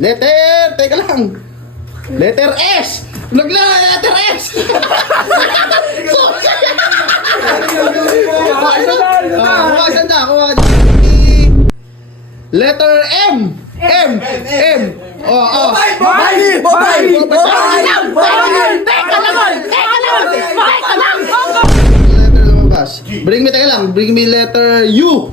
Letter, teka lang. Letter S. Nagla, letter S. Letter M. M. Oh. Bye! Letter lumabas. Bring me, teka lang. Bring me letter U.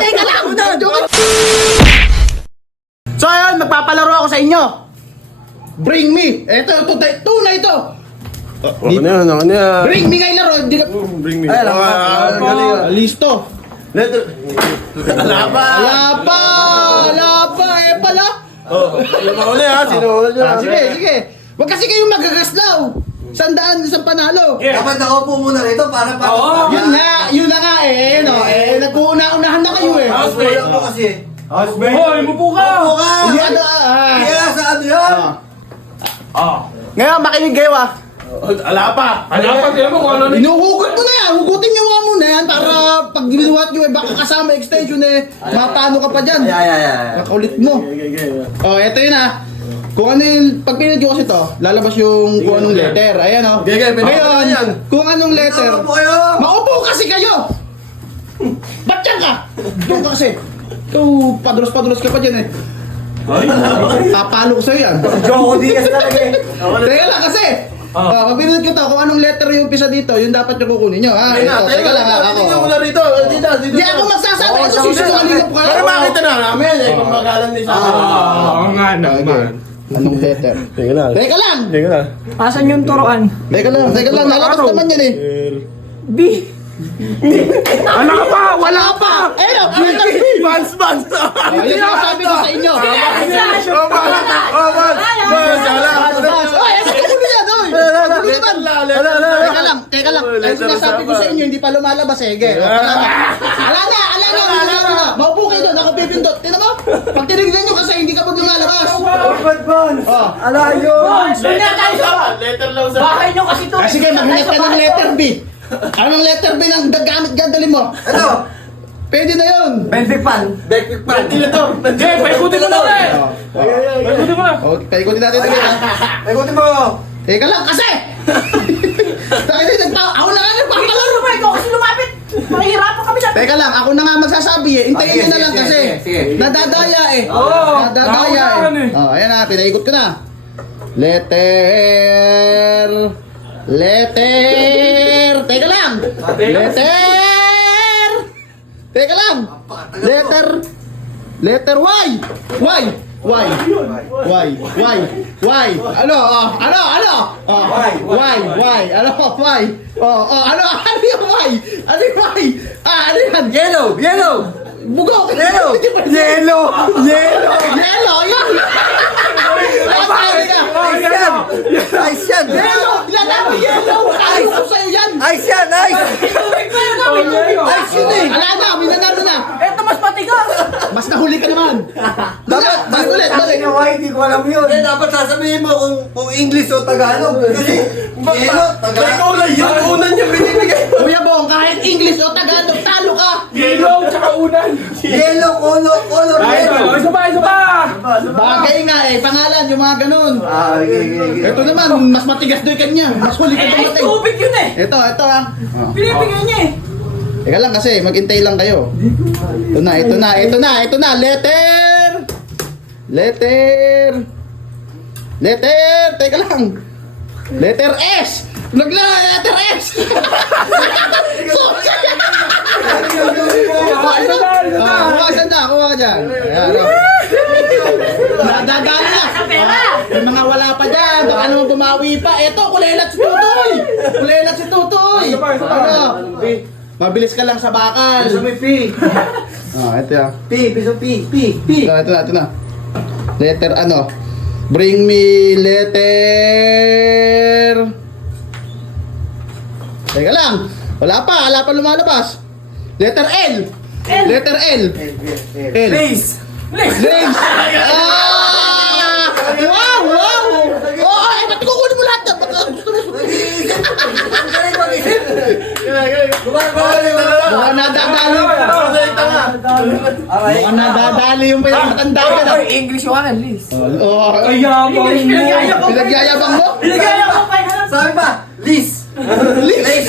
Teka lang. So ayun, magpapalaro ako sa inyo. Bring me. Ito, tunay ito. Ako na yan. Bring me nga yung laro. Hindi ka... Bring me. Listo. Letter. Wala pa. Eh pala. Sino uli ha? Sino uli ha? Sige. Wag kasi kayong magagaslaw. 100 isang panalo. Dapat ako po muna rito para Yun na nga eh. No, nagkuuna-unahan na kayo eh. Wala po kasi. Hoy, mupo ka! Hindi ano Kaya sa ano yan? Ngayon, makinig kayo ah. Ala pa. Tingnan mo kung ano Inuhugot mo na yan. Hugutin nyo nga muna yan para pag ginuhat nyo eh, baka kasama extension eh. Mapano ka pa dyan. Makulit mo. Oh, eto yun ah. Kung ano yung, pag pinag kasi ito, lalabas yung kung anong letter. Ayan o. Ngayon, kung anong letter. Maupo kasi kayo! Ba't yan ka? Doon ka kasi. Ikaw, padros-padros ka pa dyan eh. Papalo ko sa'yo yan. Joko Diaz talaga eh. Teka lang kasi. Pag pinunod ko to, kung anong letter yung pisa dito, yung dapat yung kukunin nyo. Ha? Teka lang ako. Tingnan mo na rito. Hindi ako magsasabi ito, susungaling po kayo. Para makita na namin. Eh, kung magalang din sa akin. Oo nga naman. Anong letter? Tingnan na. Teka lang! Tingnan na. Asan yung turuan? Teka lang, nalabas naman yan eh. B. Ano ka pa? Wala pa! Ayun, Bans! Ayun ang sabi ko sa inyo. Oy, ano ka muna yan, oy? Teka lang. Ay, sinasabi ko sa inyo, hindi pa lumalabas eh. Ala na. Maupo kayo doon, ako pipindot. Tingnan mo, pag tinignan nyo kasi hindi ka pag lumalabas. Alayo! Letter lang sa... Bahay nyo kasi to. Sige, maghanap ka ng letter B. Anong letter B ng gamit dyan, dali mo? Ano? Pwede na yun. Backpick pan. Hindi, paikutin mo na ulit! Paikutin mo na! Paikutin natin ito. Ikutin mo! Teka lang kasi! Ako na nga nagpapalaro. Ikaw kasi lumapit. Mahirapan kami dyan. Teka lang, ako na nga magsasabi eh. Hintayin nyo na lang kasi. Nadadaya eh. Nadadaya naunahan eh. eh. Oh, ayan na, pinaikot ko na. Letter. Teka lang. Teka lang. Letter Y. Ano? Ano yung Y? Ano yan? Yellow! Bugok! Yellow! Yun! Ice yan! Yellow! Ilan mo yellow? Ay, ko sa'yo yan! Ice yan! Ice! Ice yun eh! Ala na, minanalo na! Ito mas patigas. Mas nahuli ka naman! Balik ulit! Hindi ko alam yun. Dapat sasabihin mo kung English o Tagalog. Kasi yellow, Tagalog. Una niya binibigay. Kuya Bong, kahit English o Tagalog, talo ka! Yellow tsaka unan! Yellow, color, yellow. Isa pa! Bagay nga eh, pangalan, yung mga ganun. Okay. Ito naman, mas matigas doy kanya. Mas huli ka Ay, dumating. tubig yun eh. Ito ah. Pinipigay niya eh. Teka lang kasi, maghintay lang kayo. Ito na. Letter. Teka lang. Letter S. Letter S. Kuha ka dyan. Ayan, nadadaan na. Sa pera. May mga wala pa dyan. Baka naman bumawi pa. Eto, kulelat si Tutoy. Ano? Mabilis ka lang sa bakal. Gusto mo P. Ito yan. Gusto P. Ito na. Letter ano? Bring me letter. Teka lang. Wala pa lumalabas. Letter L. Letter L. Please. Legs. Wow. Oh, ba't kukunin mo lahat yan? Baka gusto mo. Mukhang nadadali. Mukhang nadadali yung pinakatanda ka na. English yung akin, Liz. Oh, ay, pinagyayabang mo? Pinagaya ko pa yun. Sabi ba? Liz. List!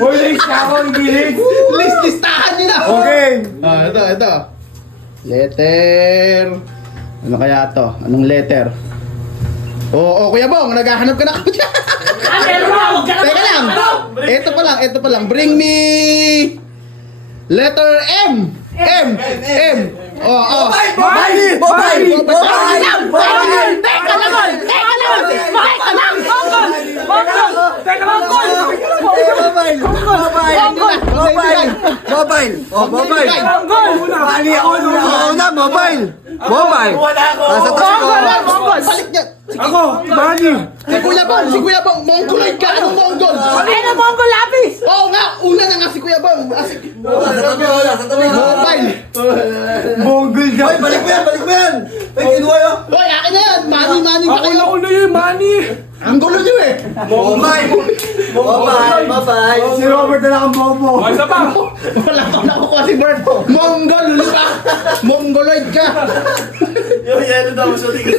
Hoy, Liz, ako ang gilig. Listahan nyo na! Okay. Ito. Letter. Ano kaya to? Anong letter? Oo, Kuya Bong, naghahanap ka na ako dyan. Meron na, huwag ka na. Teka lang. Ito pa lang. Bring me letter M. M. Oh. Mobile! Teka lang, Gol! Teka lang, Gol! Mobile! Oh, mobile! Gol! Mali ako una, mobile! Mobile! Nasa taas ko! Balik niya. Ako, Manny. Si Kuya Bong, Mongoloid ka. Anong Mongol? Ayun mo ang lapis! Oo nga, una na nga si Kuya Bong. Nasa tabi ko, nasa tabi ko! Mobile. Monggol ka. Hoy, balik mo yan! Ay, kinuha yun! Hoy, akin na yan. Money pa Ako kayo. na ulo yun, Manny. Ang gulo niyo eh. Mobile! Si Robert na lang ang bobo. O, isa pa. Wala pa nakukuha si Bert. Mongol, huli pa. Mongoloid ka. Yung yelo daw, so di ko.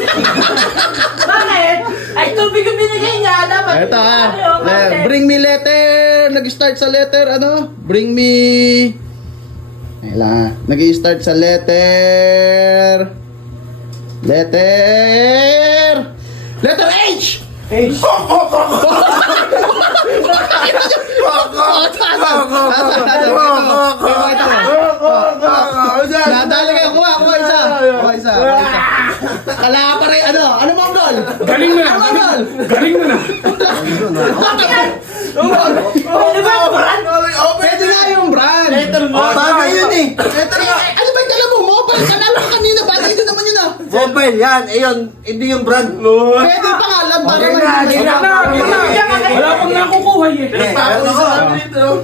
Bakit? Ay, tubig yung binigay niya. Dapat Ito ha. Bakit? Bring me letter. Nag-start sa letter, ano? Bring me... Ayan. Nag-start sa letter... Letter H! H. Nadali kayo, kuha isa. Kala pa rin, ano Mongol? Galing na. Mongol! Galing na. Pwede nga yung brand. Bagay yun eh! Ano ba yung dala mo? Mobile ka na lang kanina. Bagay din naman yun ah. Mobile yan! Ayun, hindi yung brand! Pwede pangalan para Okay na, Wala pang nakukuha eh.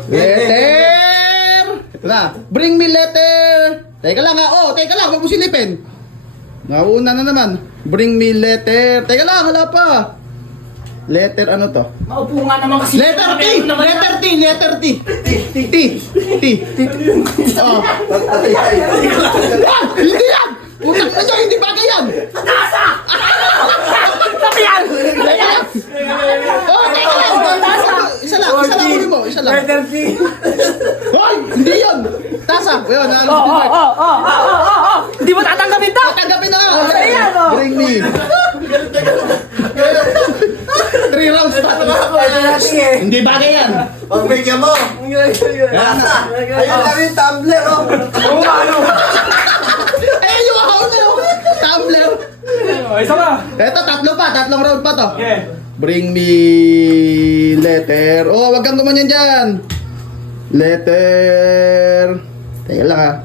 Letter! Ito na. Bring me letter. Teka lang huwag mo silipin. Nauna na naman. Bring me letter. Teka lang, hala pa. Letter ano to? Maupo nga naman kasi. Letter T! Letter T! Oh. Hindi yan! Utak na dyan, hindi bagay yan! Sabi yan! Oh, teka lang! Isa lang ulit mo, isa lang. Letter T. Hoy! Hindi yun! Tasa! Yun, Hindi mo tatanggapin to! Tanggapin na nga! Ayan, oh. Bring me! 3 rounds pa! Hindi bagay yan! Pagbigyan mo! Nasa! Ayun lang yung tumbler, oh! Eh, yung ako na yung tumbler! O, isa pa. Eto, tatlong round pa to. Okay. Bring me letter. Oh, wag kang gumanyan dyan. Letter. Teka lang ah.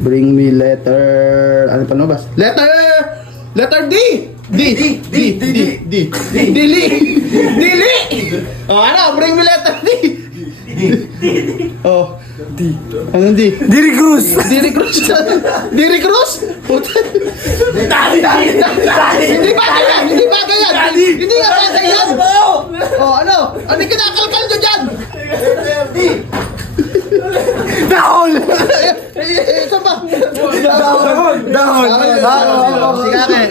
Bring me letter. Ano pa lumabas? Letter D. Dili. Oh, ano? Bring me letter D. Oh. Anong D? Diri Cruz. Diri Cruz? Puta. Hindi bagay yan! Hindi nga bagay yan! Oh, ano? Ano yung kinakalkal nyo dyan? Dahol. Isa pa. Dahol.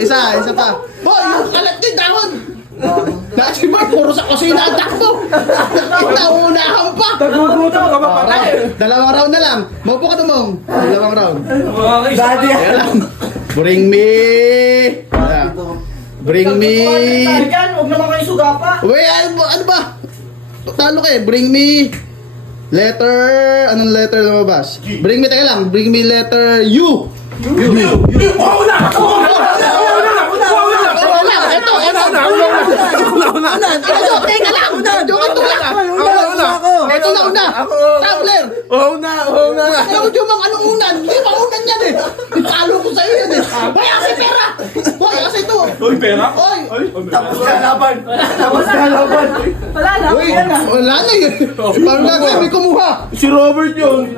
Sige, isa pa. Boy, yung kalat din, dahon! Si Mark, puro sa kusina ang takbo! Nauunahan pa! Nagugutom ka ba pare? Dalawang round na lang. Maupo ka tumong. Dalawang round. Daddy. Bring me. Bring me. Huwag naman kayo suga pa. Wait, ano ba? Talo ka eh. Bring me. Letter. Anong letter lumabas? Bring me, teka lang. Bring me letter U. Teka lang. Ito na una. Tumbler. Ayaw nyo mang anong unan. Hindi pa unan yan eh. Talo ko sa'yo yan eh. Hoy, kasi pera. Hoy, kasi ito. Uy, pera? Hoy. Tapos na laban. Wala na. Uy, wala na eh. Parang nga kami kumuha. Si Robert yun.